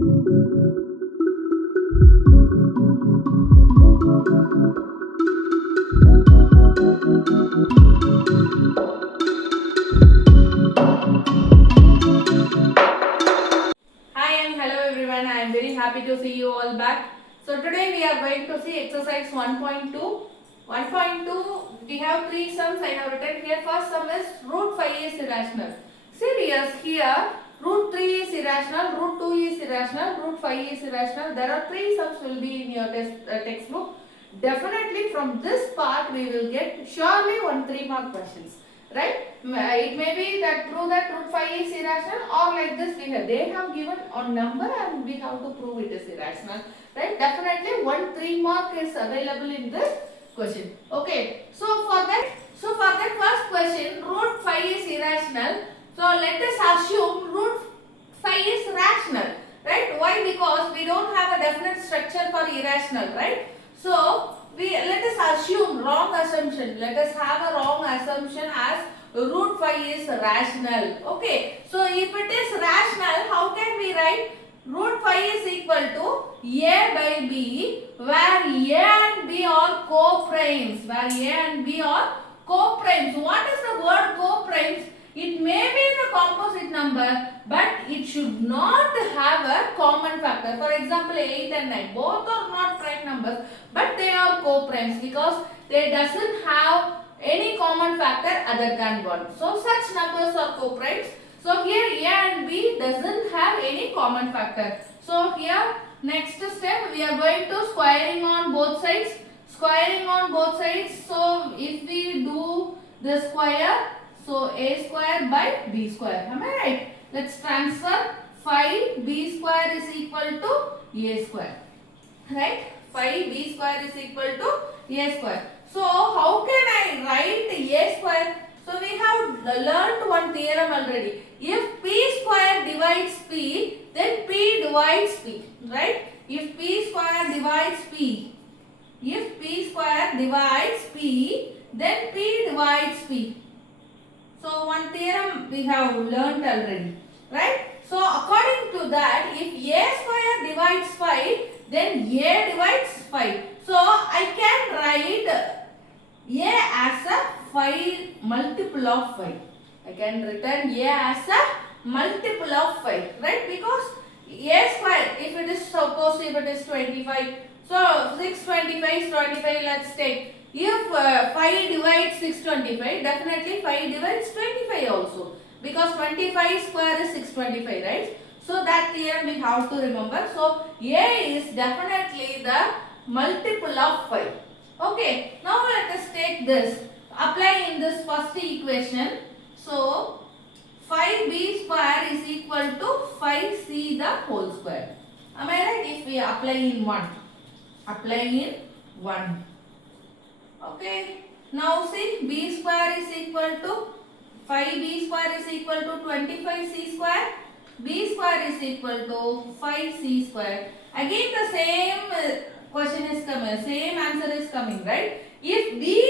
I am very happy to see you all back. So today we are going to see exercise 1.2. 1.2 we have three sums I have written here. First sum is root 5 is irrational. Serious here root 3 is irrational, root 2 is irrational, root 5 is irrational. There are three sums will be in your textbook. Definitely from this part we will get surely 3 mark questions. Right? It may be that prove that root 5 is irrational, or like this they have given a number and we have to prove it is irrational. Right? Definitely 3 mark is available in this question. Okay. So for that first question, root 5 is irrational. So let us assume root 5 is rational. Right? Why? Because we don't have a definite structure for irrational. Right? So let us assume wrong assumption. Let us have a wrong assumption as root 5 is rational. Okay. So if it is rational, how can we write? Root 5 is equal to A by B, where A and B are co-primes. Where A and B are co-primes. What is the word co-primes? It may be the composite number, but it should not have a common factor. For example, 8 and 9. Both are not prime numbers, but they are co-primes because they doesn't have any common factor other than 1. So such numbers are co-primes. So here A and B doesn't have any common factor. So here next step we are going to squaring on both sides. Squaring on both sides. So if we do the square, so A square by B square. Am I right? Let's transfer 5B square is equal to A square. Right? 5B square is equal to A square. So how can I write A square? So we have learned one theorem already. If P square divides P, then P divides P. Right? If P square divides P, if P square divides P, then P divides P. So one theorem we have learned already. Right? So according to that, if A square divides 5, then A divides 5. So I can write A as a 5 multiple of 5. I can write A as a multiple of 5. Right? Because A square, if it is 25. So 625 is 25, let's take. If 5 divides 625, definitely 5 divides 25 also. Because 25 square is 625, right? So that theorem we have to remember. So A is definitely the multiple of 5. Okay. Now let us take this. Apply in this first equation. So 5B square is equal to 5C the whole square. Am I right? If we apply in 1. Apply in 1. Okay. Now see, B square is equal to 5B square is equal to 25C square. B square is equal to 5C square. Again the same question is coming, same answer is coming, right? If B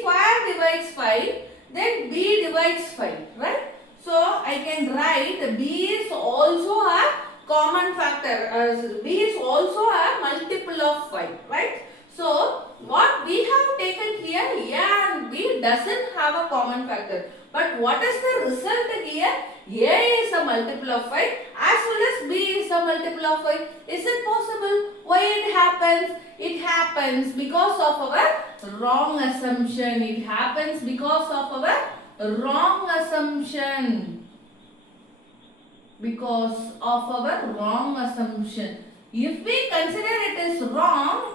square divides 5, then B divides 5, right? So I can write B is also a common factor, B is also a multiple of 5, right? So what we have taken here, A and B doesn't have a common factor. But what is the result here? A is a multiple of 5 as well as B is a multiple of 5. Is it possible? Why it happens? It happens because of our wrong assumption. It happens because of our wrong assumption. Because of our wrong assumption. If we consider it is wrong,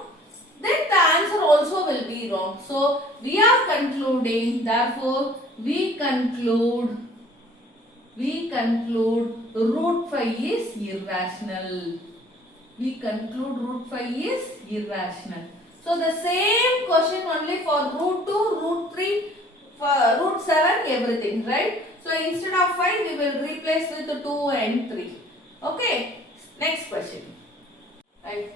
then the answer also will be wrong. So we are concluding, therefore we conclude root 5 is irrational. We conclude root 5 is irrational. So the same question only for root 2, root 3, for root 7, everything, right? So instead of 5, we will replace with 2 and 3. Okay. Next question. Right.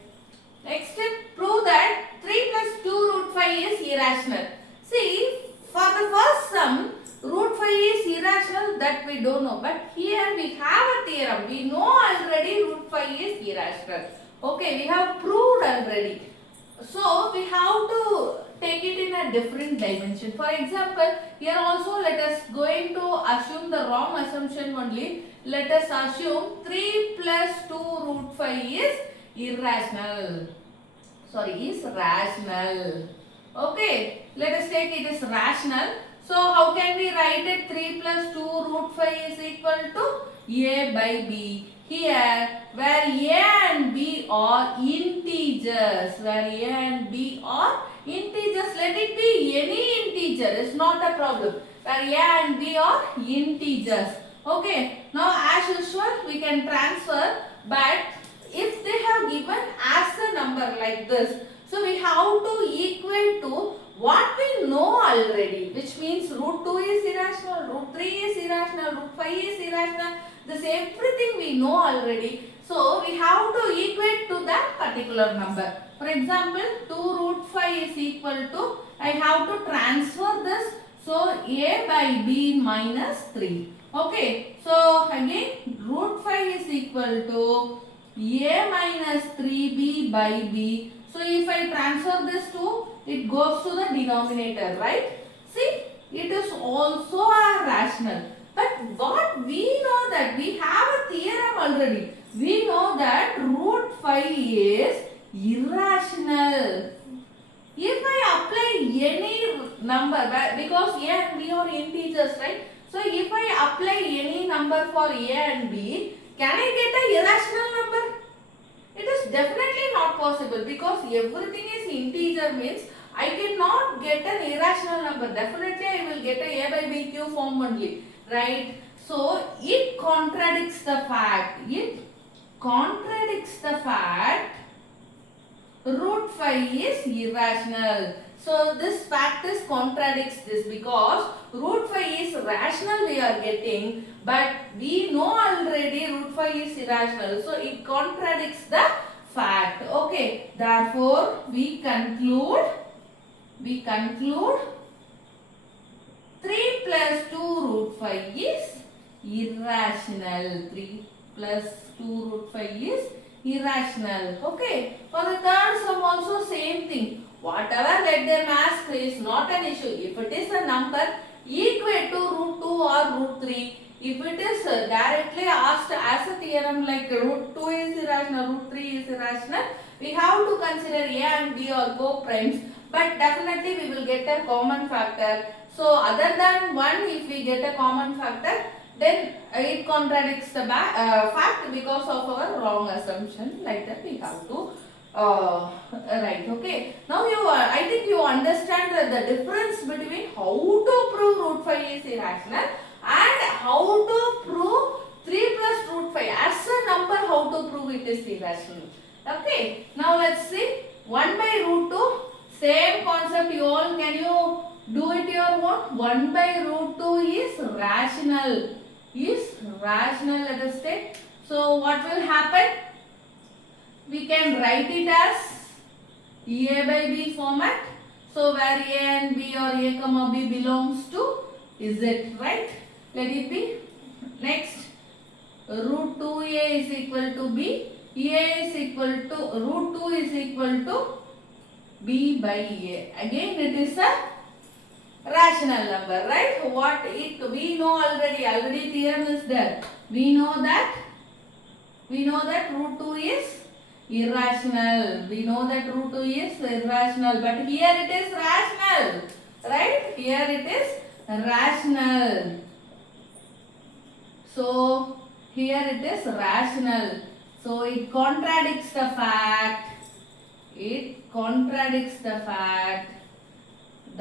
Next step, prove that 3 plus 2 root 5 is irrational. See, for the first sum, root 5 is irrational, that we don't know. But here we have a theorem. We know already irrational. Okay, we have proved already. So we have to take it in a different dimension. For example, here also let us going to assume the wrong assumption only. Let us assume 3 plus 2 root 5 is irrational. Sorry, is rational. Okay, let us take it as rational. So how can we write it? 3 plus 2 root 5 is equal to a by b. Here, where a and b are integers, let it be any integer, it's not a problem. Where a and b are integers. Okay, now as usual we can transfer, but if they have given as a number like this, so we have to equate to what we know already, which means root 2 is irrational, root 3 is irrational, root 5 is irrational. This everything we know already. So we have to equate to that particular number. For example, 2 root 5 is equal to, I have to transfer this. So a by b minus 3. Okay. So again root 5 is equal to a minus 3b by b. So if I transfer this to, it goes to the denominator, right? See, it is also a rational. But what we know that we have a theorem already. We know that root 5 is irrational. If I apply any number, because a and b are integers, right? So if I apply any number for a and b, can I get a irrational number? It is definitely not possible, because everything is integer means I cannot get an irrational number. Definitely I will get a by bq form only, right? So it contradicts the fact. Root 5 is irrational. So this fact is contradicts this, because root 5 is rational we are getting, but we know already root 5 is irrational. So it contradicts the fact. Okay. Therefore we conclude 3 plus 2 root 5 is irrational. 3 plus 2 root 5 is irrational. Okay. For the third sum also same thing. Whatever let them ask is not an issue. If it is a number equal to root 2 or root 3, if it is directly asked as a theorem like root 2 is irrational, root 3 is irrational, we have to consider a and b or co-primes, but definitely we will get a common factor. So other than 1, if we get a common factor, then it contradicts the fact because of our wrong assumption. Like that we have to right. Okay. Now I think you understand the difference between how to prove root 5 is irrational and how to prove 3 plus root 5 as a number, how to prove it is irrational. Okay. Now let's see 1 by root 2. Same concept. You all, can you do it your own? 1 by root 2 is rational. Let us take. So what will happen? We can write it as a by b format. So where a and b or a comma b belongs to z, right? Let it be. Next, root 2a is equal to b. A is equal to root 2 is equal to b by a. Again it is a rational number, right? We know already theorem is there. We know that root 2 is irrational. We know that root 2 is irrational, but here it is rational, right? Here it is rational. So here it is rational. So it contradicts the fact.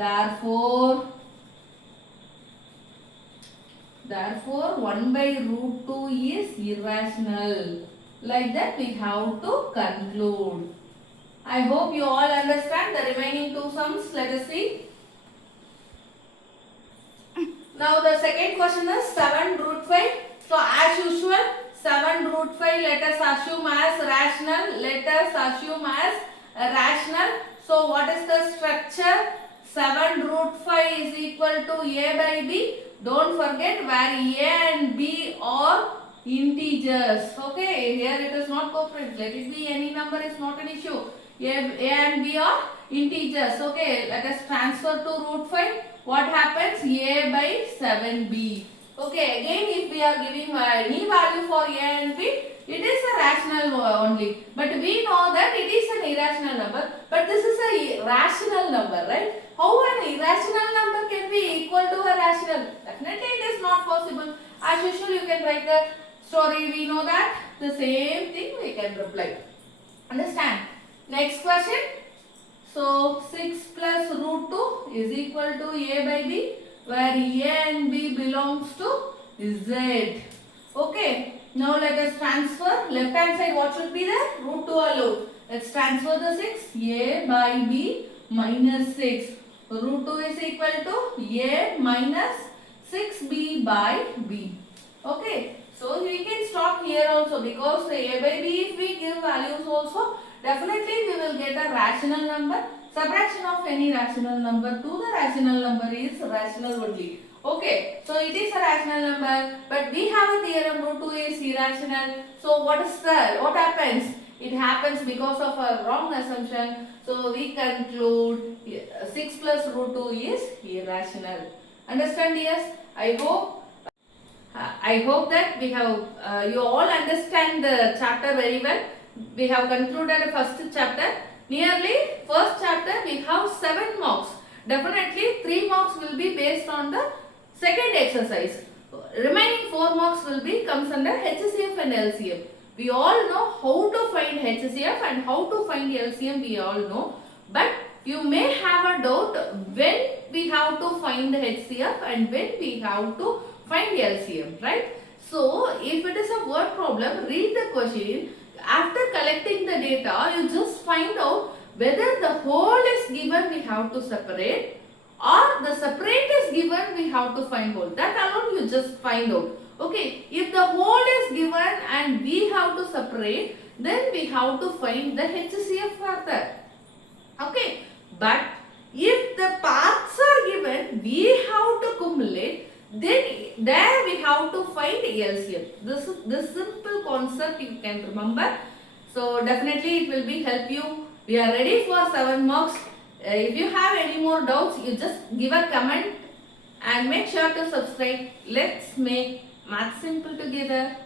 Therefore 1 by root 2 is irrational. Like that we have to conclude. I hope you all understand the remaining two sums. Let us see. Now the second question is 7 root 5. So as usual, 7 root 5 let us assume as rational. So what is the structure? 7 root 5 is equal to a by b. Don't forget where a and b are integers. Okay, here it is not coefficient. Let it be any number, is not an issue. A and B are integers. Okay, let us transfer to root 5. What happens? A by 7B. Okay, again if we are giving any value for A and B, it is a rational only. But we know that it is an irrational number. But this is a rational number, right? How an irrational number can be equal to a rational? Definitely it is not possible. As usual, you can write the story. We know that. The same thing we can reply. Understand? Next question. So 6 plus root 2 is equal to A by B, where A and B belongs to Z. Okay. Now let us transfer. Left hand side what should be there? Root 2 alone. Let's transfer the 6. A by B minus 6. Root 2 is equal to A minus 6B by B. Okay. So we can stop here also, because A by B, if we give values also, definitely we will get a rational number. Subtraction of any rational number to the rational number is rational only. Okay, so it is a rational number, but we have a theorem root 2 is irrational. So what happens? It happens because of a wrong assumption. So we conclude 6 plus root 2 is irrational. Understand? Yes, I hope that we have you all understand the chapter very well. We have concluded the first chapter. Nearly first chapter we have 7 marks. Definitely 3 marks will be based on the second exercise. Remaining 4 marks will be comes under HCF and LCM. We all know how to find HCF and how to find LCM. We all know, but you may have a doubt when we have to find HCF and when we have to find LCM, right? So if it is a word problem, read the question. After collecting the data, you just find out whether the whole is given, we have to separate, or the separate is given, we have to find whole. That alone you just find out. Okay, if the whole is given and we have to separate, then we have to find the HCF further. Okay, but if the parts are given, we have to cumulate, then there we have to find LCM. This simple concept you can remember. So definitely it will be help you. We are ready for 7 marks. If you have any more doubts, you just give a comment and make sure to subscribe. Let's make math simple together.